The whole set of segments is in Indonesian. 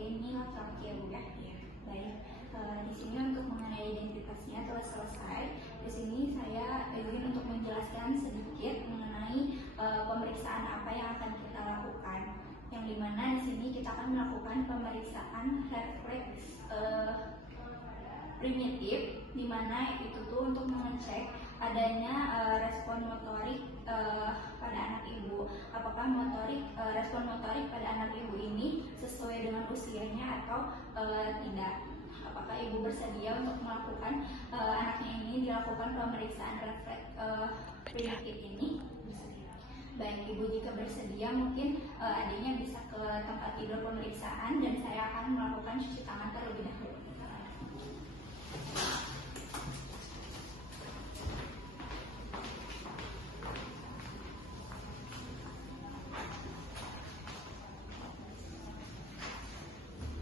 ini laki-laki ya Bu ya? Iya. Baik. Di sini untuk mengenai identitasnya telah selesai. Di sini saya izin untuk menjelaskan sedikit mengenai pemeriksaan apa yang akan kita lakukan. Yang dimana di sini kita akan melakukan pemeriksaan refleks primitif, dimana itu tuh untuk mengecek adanya respon motorik pada anak ibu. Apakah respon motorik pada anak ibu ini sesuai dengan usianya atau tidak? Apakah ibu bersedia untuk melakukan anaknya ini dilakukan pemeriksaan refleks primitif ini? Baik, ibu jika bersedia mungkin adiknya bisa ke tempat tidur pemeriksaan dan saya akan melakukan cuci tangan terlebih dahulu.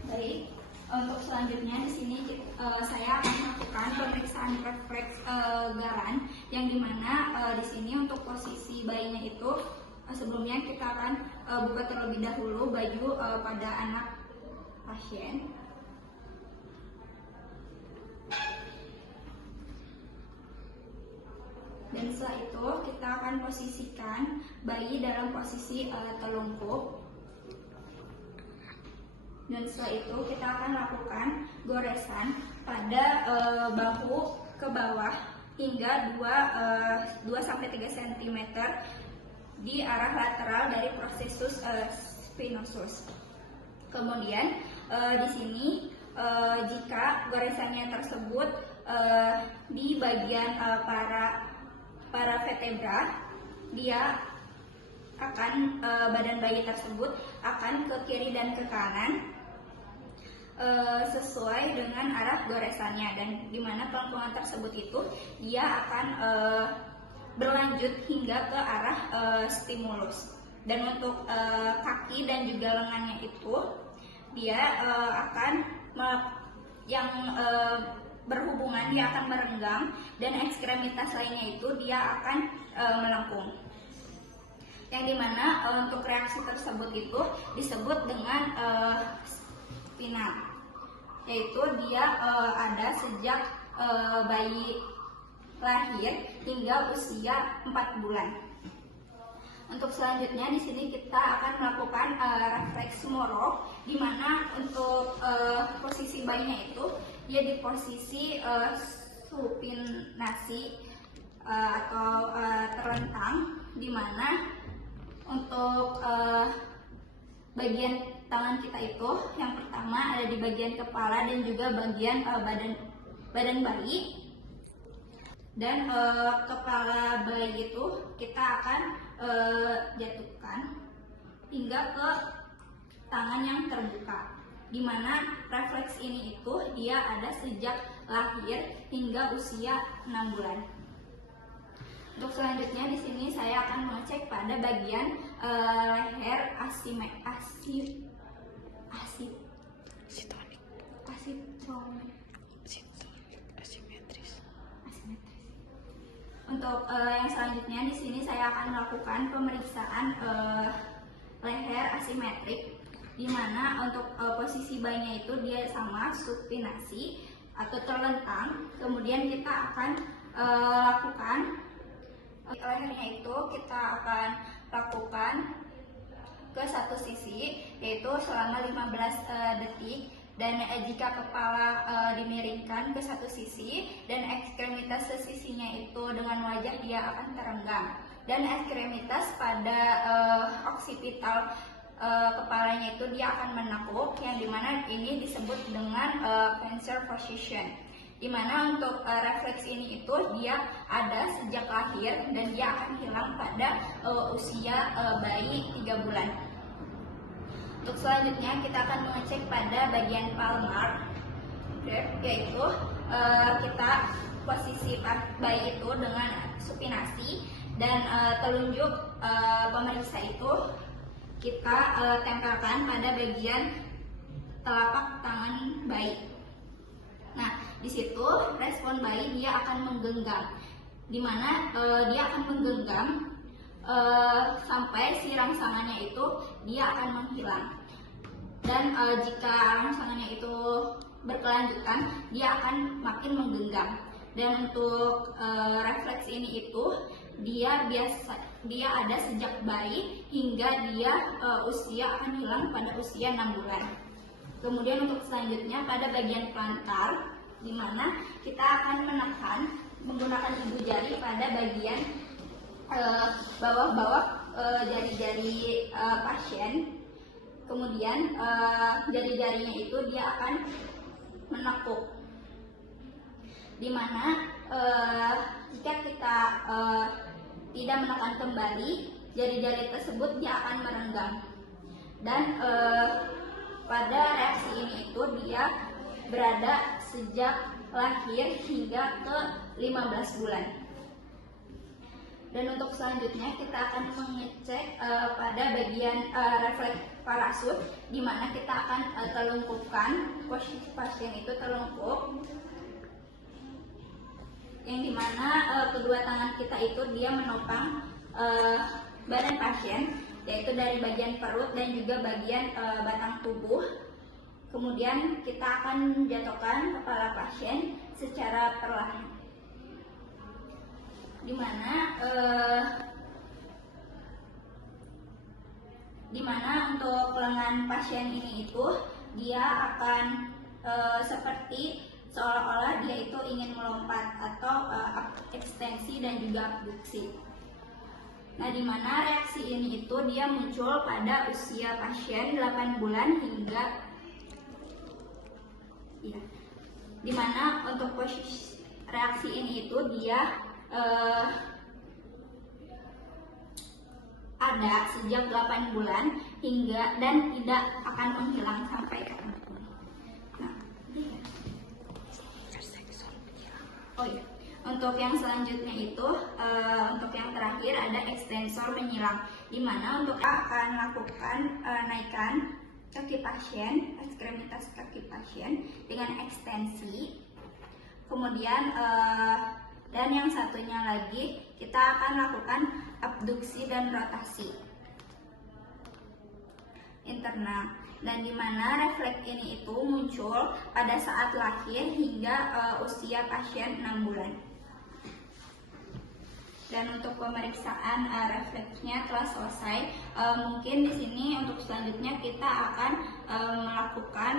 Baik, untuk selanjutnya di sini saya akan melakukan pemeriksaan refleks garan, yang dimana di sini untuk posisi bayinya itu sebelumnya kita akan buka terlebih dahulu baju pada anak pasien. Dan setelah itu kita akan posisikan bayi dalam posisi telungkup. Dan setelah itu kita akan lakukan goresan pada bahu ke bawah hingga 2-3 cm di arah lateral dari prosesus spinosus. Kemudian di sini jika goresannya tersebut di bagian para vertebra, dia akan badan bayi tersebut akan ke kiri dan ke kanan sesuai dengan arah goresannya, dan dimana pelengkungan tersebut itu dia akan berlanjut hingga ke arah stimulus. Dan untuk kaki dan juga lengannya itu dia akan berhubungan, dia akan merenggang, dan ekstremitas lainnya itu dia akan melengkung. Yang dimana untuk reaksi tersebut itu disebut dengan spinal, yaitu dia ada sejak bayi lahir hingga usia 4 bulan. Untuk selanjutnya di sini kita akan melakukan refleks Morrow, di mana untuk posisi bayinya itu dia di posisi supinasi atau terlentang, di mana untuk bagian tangan kita itu yang pertama ada di bagian kepala dan juga bagian badan bayi. Dan kepala bayi itu kita akan jatuhkan hingga ke tangan yang terbuka, di mana refleks ini itu dia ada sejak lahir hingga usia 6 bulan. Untuk selanjutnya di sini saya akan mengecek pada bagian leher asimetris. Untuk yang selanjutnya di sini saya akan melakukan pemeriksaan leher asimetrik, di mana untuk posisi bayinya itu dia sama supinasi atau terlentang. Kemudian kita akan lakukan lehernya itu kita akan lakukan ke satu sisi, yaitu selama 15 detik. Dan jika kepala dimiringkan ke satu sisi dan ekstremitas sesisinya itu dengan wajah dia akan terenggang, dan ekstremitas pada oksipital kepalanya itu dia akan menekuk, yang dimana ini disebut dengan pincer position, dimana untuk refleks ini itu dia ada sejak lahir dan dia akan hilang pada usia bayi 3 bulan. Untuk selanjutnya kita akan mengecek pada bagian palmar, yaitu kita posisi bayi itu dengan supinasi, dan telunjuk pemeriksa itu kita tempelkan pada bagian telapak tangan bayi. Nah, di situ respon bayi dia akan menggenggam, di mana dia akan menggenggam sampai si rangsangannya itu dia akan menghilang. Dan jika rangsangannya itu berkelanjutan, dia akan makin menggenggam. Dan untuk refleks ini itu dia ada sejak bayi hingga dia usia akan hilang pada usia 6 bulan. Kemudian untuk selanjutnya pada bagian plantar, di mana kita akan menekan menggunakan ibu jari pada bagian bawah-bawah jari-jari pasien. Kemudian jari-jarinya itu dia akan menekuk, di mana jika kita tidak menekan kembali, jari-jari tersebut dia akan merenggang. Dan pada reaksi ini itu dia berada sejak lahir hingga ke 15 bulan. Dan untuk selanjutnya kita akan mengecek pada bagian refleks parasut, di mana kita akan telungkupkan, posisi pasien itu telungkup, yang dimana kedua tangan kita itu dia menopang badan pasien, yaitu dari bagian perut dan juga bagian batang tubuh. Kemudian kita akan menjatuhkan kepala pasien secara perlahan, di mana untuk lengan pasien ini itu dia akan seperti seolah-olah dia itu ingin melompat atau ekstensi dan juga abduksi. Nah, di mana reaksi ini itu dia muncul pada usia pasien 8 bulan hingga di mana untuk posisi reaksi ini itu dia ada sejak 8 bulan hingga dan tidak akan menghilang sampai kapanpun. Nah, untuk yang selanjutnya itu untuk yang terakhir ada ekstensor menyilang, di mana untuk akan lakukan naikkan kaki pasien, ekstremitas kaki pasien dengan ekstensi. Kemudian dan yang satunya lagi kita akan lakukan abduksi dan rotasi internal, dan dimana refleks ini itu muncul pada saat lahir hingga usia pasien 6 bulan. Dan untuk pemeriksaan refleksnya telah selesai. Mungkin di sini untuk selanjutnya kita akan melakukan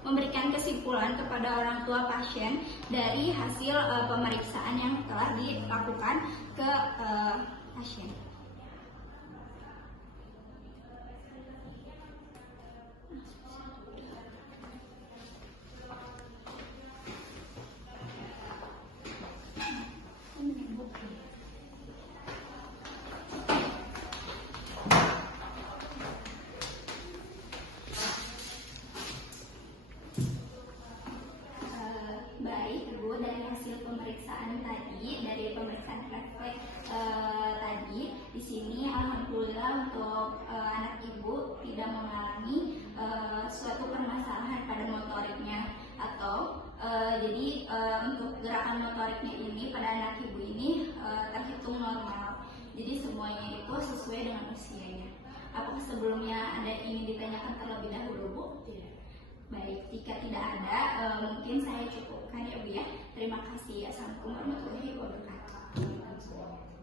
memberikan kesimpulan kepada orang tua pasien dari hasil pemeriksaan yang telah dilakukan ke pasien. Baik Bu, dari hasil pemeriksaan tadi, dari pemeriksaan refleks tadi, di sini alhamdulillah untuk anak Ibu tidak mengalami suatu permasalahan pada motoriknya, atau jadi untuk gerakan motoriknya ini pada anak Ibu ini terhitung normal. Jadi semuanya itu sesuai dengan usianya. Apakah sebelumnya ada yang ingin ditanyakan terlebih dahulu, Bu? Tidak. Baik, jika tidak ada, mungkin saya cukupkan ya Bu ya. Terima kasih. Assalamualaikum warahmatullahi wabarakatuh.